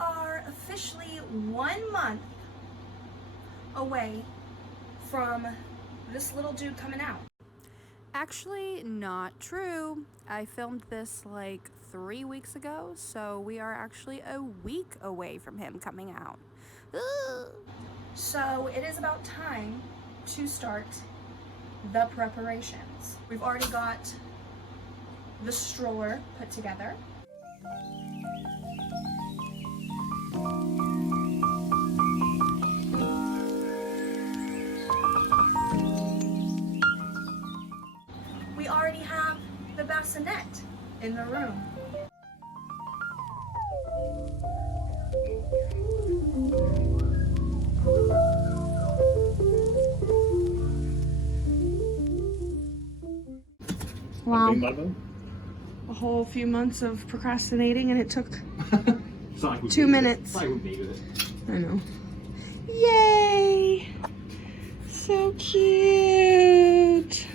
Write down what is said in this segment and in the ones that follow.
are officially 1 month away from this little dude coming out. Actually, not true. I filmed this like 3 weeks ago, so we are actually a week away from him coming out. Ugh. So it is about time to start the preparations. We've already got the stroller put together. We already have the bassinet in the room. Wow. A whole few months of procrastinating, and it took like 2 minutes. I know. Yay! So cute!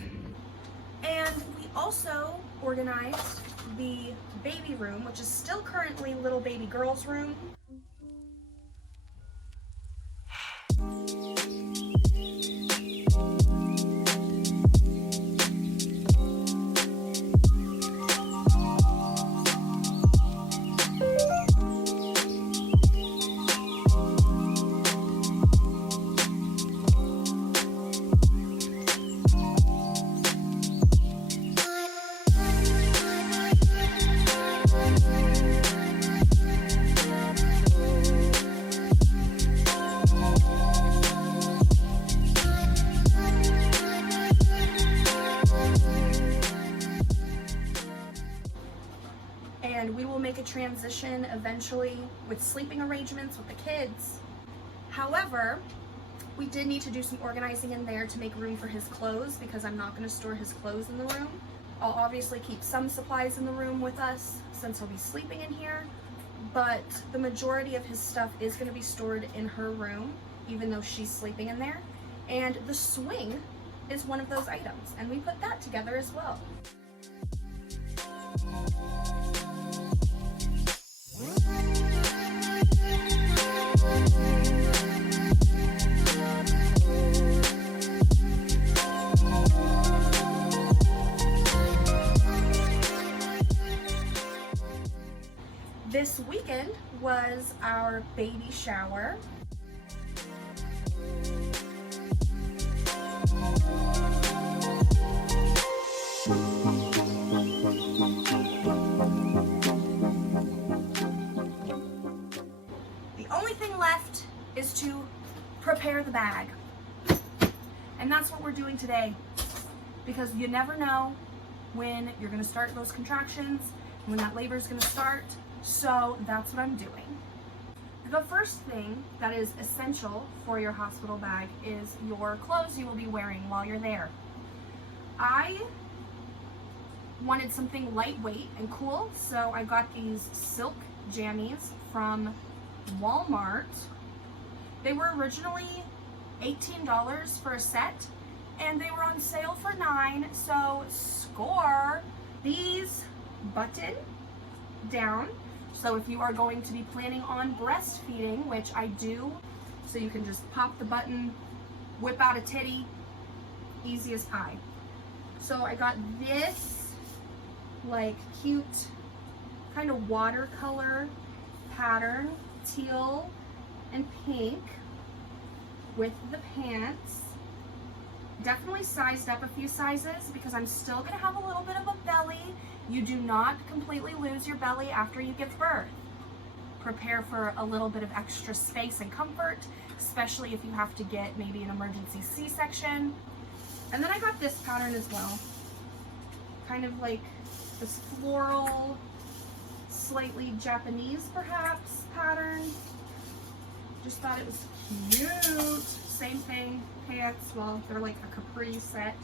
And we also organized the baby room, which is still currently little baby girl's room. And we will make a transition eventually with sleeping arrangements with the kids. However, we did need to do some organizing in there to make room for his clothes, because I'm not going to store his clothes in the room. I'll obviously keep some supplies in the room with us since he'll be sleeping in here, but the majority of his stuff is going to be stored in her room, even though she's sleeping in there. And the swing is one of those items, and we put that together as well. This weekend was our baby shower. The only thing left is to prepare the bag. And that's what we're doing today, because you never know when you're going to start those contractions, when that labor is going to start. So that's what I'm doing. The first thing that is essential for your hospital bag is your clothes you will be wearing while you're there. I wanted something lightweight and cool, so I got these silk jammies from Walmart. They were originally $18 for a set, and they were on sale for $9, so score! These button down, so if you are going to be planning on breastfeeding, which I do, so you can just pop the button, whip out a titty, easy as pie. So I got this like cute kind of watercolor pattern, teal and pink, with the pants. Definitely sized up a few sizes because I'm still gonna have a little bit of a belly. You do not completely lose your belly after you give birth. Prepare for a little bit of extra space and comfort, especially if you have to get maybe an emergency C-section. And then I got this pattern as well. Kind of like this floral, slightly Japanese perhaps pattern. Just thought it was cute. Same thing, pants, well, they're like a capri set.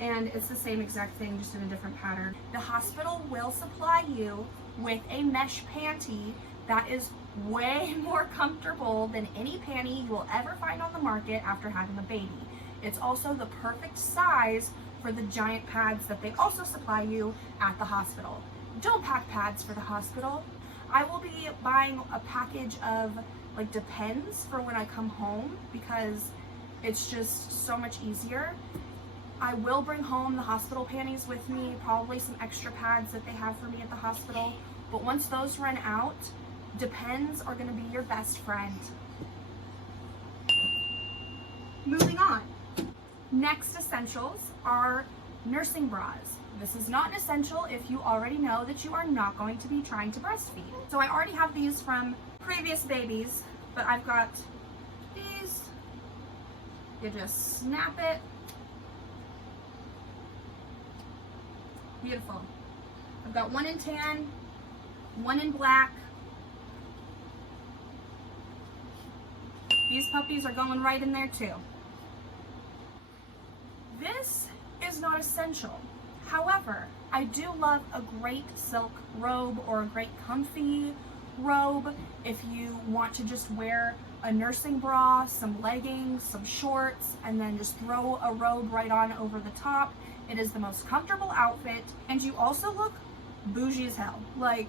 And it's the same exact thing, just in a different pattern. The hospital will supply you with a mesh panty that is way more comfortable than any panty you will ever find on the market after having a baby. It's also the perfect size for the giant pads that they also supply you at the hospital. Don't pack pads for the hospital. I will be buying a package of like Depends for when I come home because it's just so much easier. I will bring home the hospital panties with me, probably some extra pads that they have for me at the hospital. But once those run out, Depends are gonna be your best friend. Moving on. Next essentials are nursing bras. This is not an essential if you already know that you are not going to be trying to breastfeed. So I already have these from previous babies, but I've got these. You just snap it. Beautiful. I've got one in tan, one in black. These puppies are going right in there too. This is not essential. However, I do love a great silk robe or a great comfy robe if you want to just wear a nursing bra, some leggings, some shorts, and then just throw a robe right on over the top. It is the most comfortable outfit, and you also look bougie as hell. Like,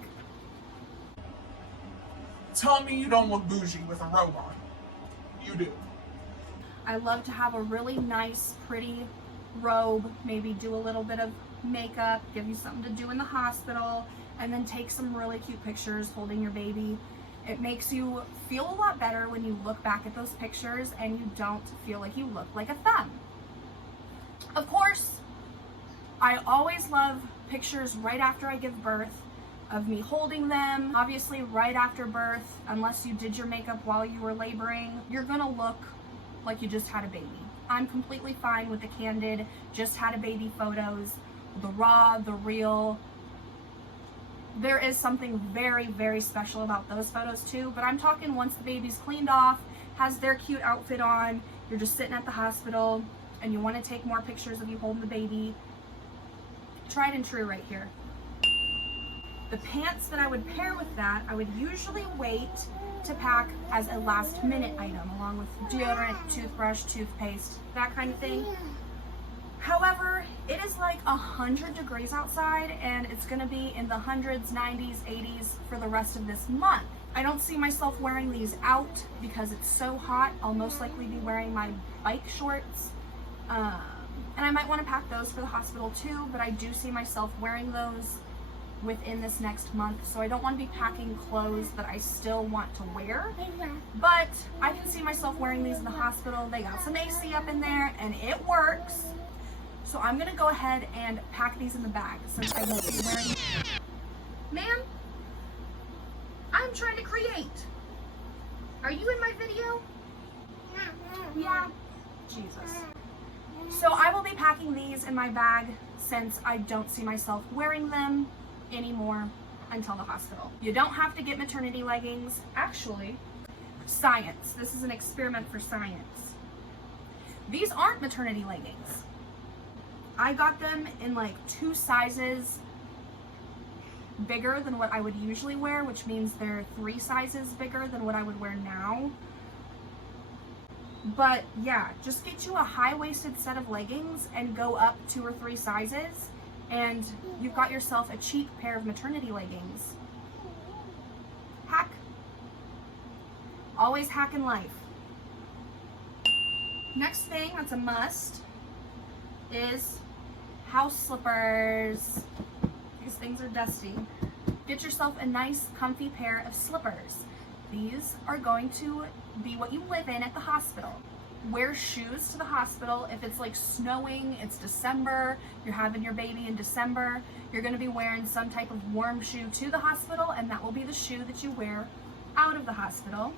tell me you don't look bougie with a robe on. You do. I love to have a really nice, pretty robe, maybe do a little bit of makeup, give you something to do in the hospital, and then take some really cute pictures holding your baby. It makes you feel a lot better when you look back at those pictures and you don't feel like you look like a thumb. Of course, I always love pictures right after I give birth of me holding them. Obviously, right after birth, unless you did your makeup while you were laboring, you're gonna look like you just had a baby. I'm completely fine with the candid, just had a baby photos, the raw, the real. There is something very, very special about those photos too, but I'm talking once the baby's cleaned off, has their cute outfit on, you're just sitting at the hospital, and you want to take more pictures of you holding the baby. Tried and true right here. The pants that I would pair with that, I would usually wait to pack as a last minute item, along with deodorant, toothbrush, toothpaste, that kind of thing. However, it is like 100 degrees outside and it's gonna be in the hundreds, 90s, 80s for the rest of this month. I don't see myself wearing these out because it's so hot. I'll most likely be wearing my bike shorts. And I might want to pack those for the hospital too, but I do see myself wearing those within this next month. So I don't want to be packing clothes that I still want to wear, but I can see myself wearing these in the hospital. They got some AC up in there and it works. So I'm gonna go ahead and pack these in the bag since I won't be wearing them. Ma'am, I'm trying to create. Are you in my video? Yeah. Jesus. So I will be packing these in my bag since I don't see myself wearing them anymore until the hospital. You don't have to get maternity leggings. Actually, science. This is an experiment for science. These aren't maternity leggings. I got them in like 2 sizes bigger than what I would usually wear, which means they're 3 sizes bigger than what I would wear now. But yeah, just get you a high-waisted set of leggings and go up 2 or 3 sizes and you've got yourself a cheap pair of maternity leggings. Hack. Always hack in life. Next thing that's a must is house slippers. These things are dusty. Get yourself a nice comfy pair of slippers. These are going to be what you live in at the hospital. Wear shoes to the hospital. If it's like snowing, it's December, you're having your baby in December, you're going to be wearing some type of warm shoe to the hospital, and that will be the shoe that you wear out of the hospital.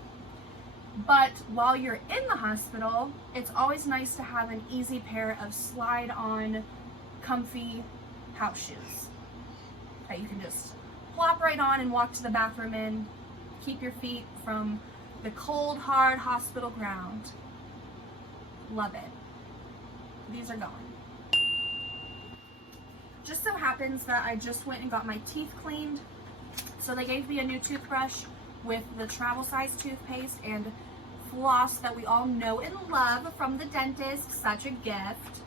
But while you're in the hospital, it's always nice to have an easy pair of slide-on, comfy house shoes that you can just plop right on and walk to the bathroom in. Keep your feet from the cold, hard hospital ground. Love it. These are going. Just so happens that I just went and got my teeth cleaned. So they gave me a new toothbrush with the travel size toothpaste and floss that we all know and love from the dentist. Such a gift.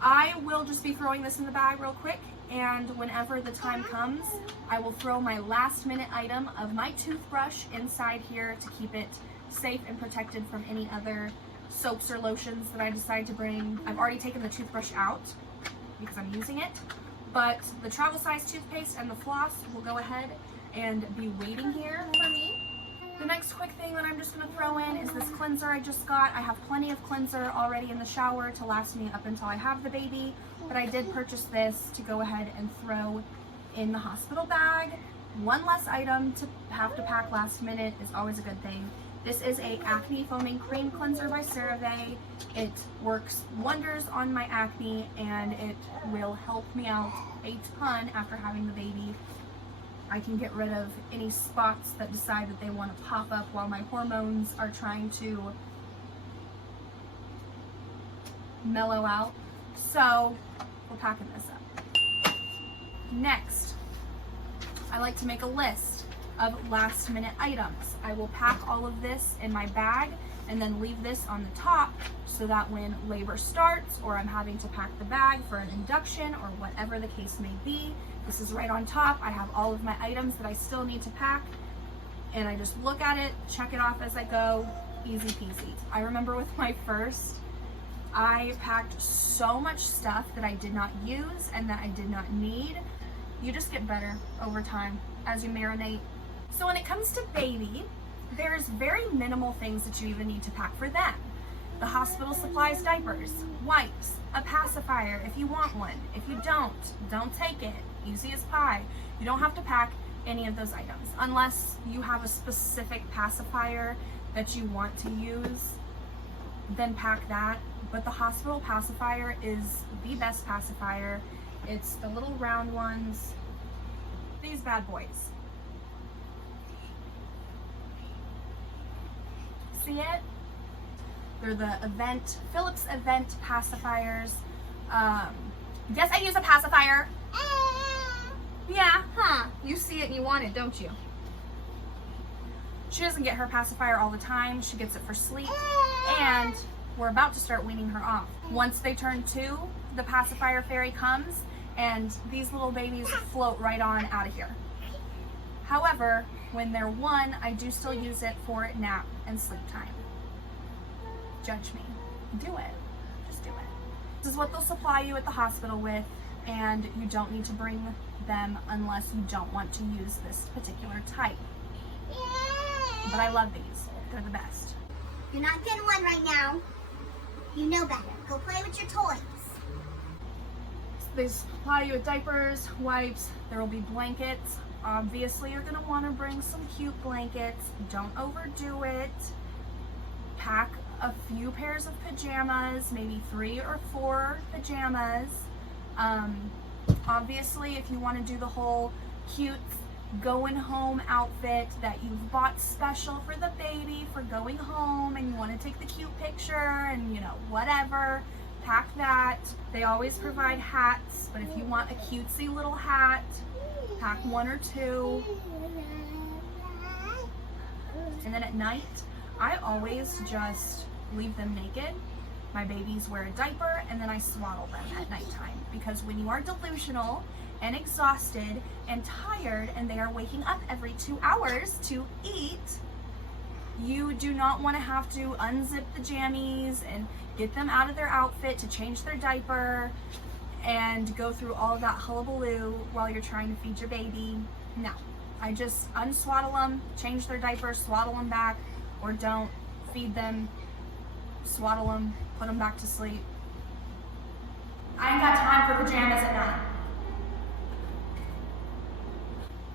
I will just be throwing this in the bag real quick And whenever the time comes, I will throw my last minute item of my toothbrush inside here to keep it safe and protected from any other soaps or lotions that I decide to bring. I've already taken the toothbrush out because I'm using it, but the travel size toothpaste and the floss will go ahead and be waiting here for me. The next quick thing that I'm just going to throw in is this cleanser I just got. I have plenty of cleanser already in the shower to last me up until I have the baby, but I did purchase this to go ahead and throw in the hospital bag. One less item to have to pack last minute is always a good thing. This is a acne foaming cream cleanser by CeraVe. It works wonders on my acne and it will help me out a ton after having the baby. I can get rid of any spots that decide that they want to pop up while my hormones are trying to mellow out. So we're packing this up. Next, I like to make a list of last minute items. I will pack all of this in my bag and then leave this on the top so that when labor starts or I'm having to pack the bag for an induction or whatever the case may be, this is right on top. I have all of my items that I still need to pack and I just look at it, check it off as I go, easy peasy. I remember with my first, I packed so much stuff that I did not use and that I did not need. You just get better over time as you marinate. So when it comes to baby, there's very minimal things that you even need to pack for them. The hospital supplies diapers, wipes, a pacifier if you want one. If you don't take it. Easy as pie. You don't have to pack any of those items unless you have a specific pacifier that you want to use, then pack that. But the hospital pacifier is the best pacifier. It's the little round ones, these bad boys. See it? They're the Philips Event pacifiers. Yes, I use a pacifier. Yeah, huh? You see it and you want it, don't you? She doesn't get her pacifier all the time. She gets it for sleep. And we're about to start weaning her off. Once they turn 2, the pacifier fairy comes and these little babies float right on out of here. However, when they're 1, I do still use it for nap and sleep time. Judge me. Do it. Just do it. This is what they'll supply you at the hospital with, and you don't need to bring them unless you don't want to use this particular type. But I love these. They're the best. You're not getting one right now. You know better. Go play with your toys. They supply you with diapers, wipes, there will be blankets. Obviously, you're gonna wanna bring some cute blankets. Don't overdo it. Pack a few pairs of pajamas, maybe 3 or 4 pajamas. Obviously, if you wanna do the whole cute going home outfit that you've bought special for the baby for going home and you want to take the cute picture and whatever, pack that. They always provide hats, but if you want a cutesy little hat, pack 1 or 2. And then at night, I always just leave them naked. My babies wear a diaper and then I swaddle them at nighttime, because when you are delusional and exhausted and tired and they are waking up every 2 hours to eat, you do not want to have to unzip the jammies and get them out of their outfit to change their diaper and go through all of that hullabaloo while you're trying to feed your baby. No, I just unswaddle them, change their diaper, swaddle them back, or don't feed them, swaddle them, put them back to sleep. I ain't got time for pajamas at night.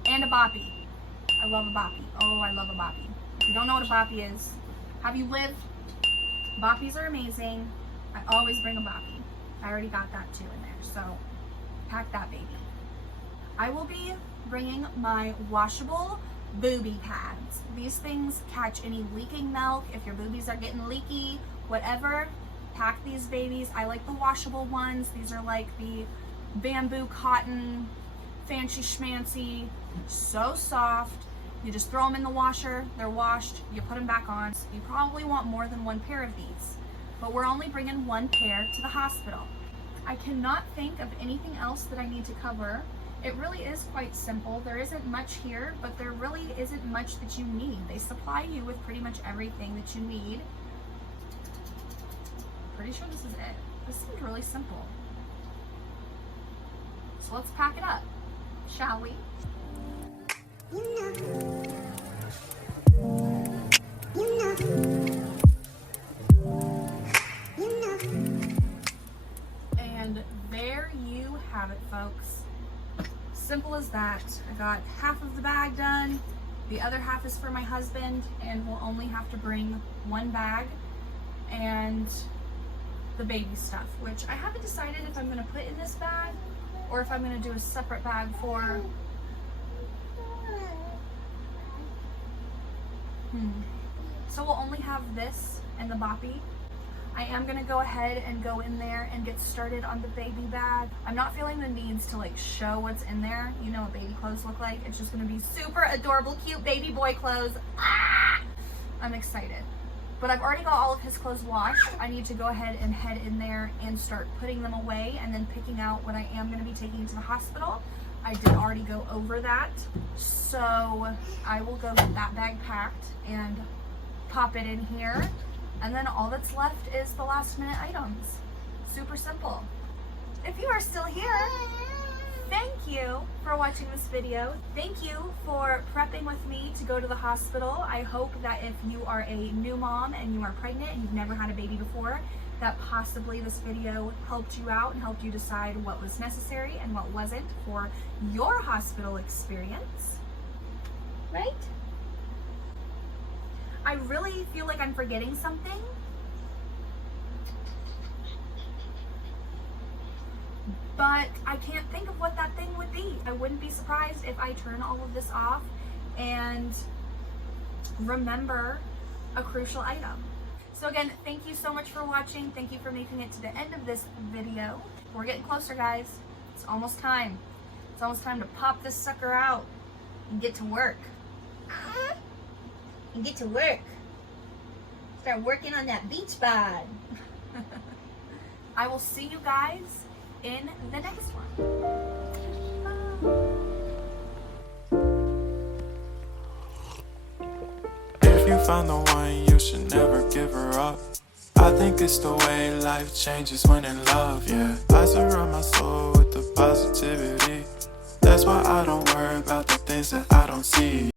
And a boppy. I love a boppy. Oh, I love a boppy. If you don't know what a boppy is, have you lived? Boppies are amazing. I always bring a boppy. I already got that too in there, so pack that baby. I will be bringing my washable booby pads. These things catch any leaking milk. If your boobies are getting leaky, whatever, pack these babies. I like the washable ones. These are like the bamboo cotton, fancy schmancy, so soft. You just throw them in the washer, they're washed, you put them back on. You probably want more than 1 pair of these, but we're only bringing 1 pair to the hospital. I cannot think of anything else that I need to cover. It really is quite simple. There isn't much here, but there really isn't much that you need. They supply you with pretty much everything that you need. Pretty sure this is it. This seems really simple. So let's pack it up, shall we? And there you have it, folks. Simple as that. I got half of the bag done. The other half is for my husband, and we'll only have to bring one bag and the baby stuff, which I haven't decided if I'm going to put in this bag or if I'm going to do a separate bag for So we'll only have this and the boppy. I am going to go ahead and go in there and get started on the baby bag. I'm not feeling the needs to like show what's in there. You know what baby clothes look like. It's just going to be super adorable, cute baby boy clothes. Ah! I'm excited. But I've already got all of his clothes washed. I need to go ahead and head in there and start putting them away and then picking out what I am going to be taking to the hospital. I did already go over that. So I will go get that bag packed and pop it in here. And then all that's left is the last minute items. Super simple. If you are still here, thank you for watching this video. Thank you for prepping with me to go to the hospital. I hope that if you are a new mom and you are pregnant and you've never had a baby before, that possibly this video helped you out and helped you decide what was necessary and what wasn't for your hospital experience. Right? I really feel like I'm forgetting something. But I can't think of what that thing would be. I wouldn't be surprised if I turn all of this off and remember a crucial item. So again, thank you so much for watching. Thank you for making it to the end of this video. We're getting closer, guys. It's almost time. It's almost time to pop this sucker out and get to work. And get to work. Start working on that beach bod. I will see you guys in the next one. If you found the one, you should never give her up. I think it's the way life changes when in love, yeah. I surround my soul with the positivity. That's why I don't worry about the things that I don't see.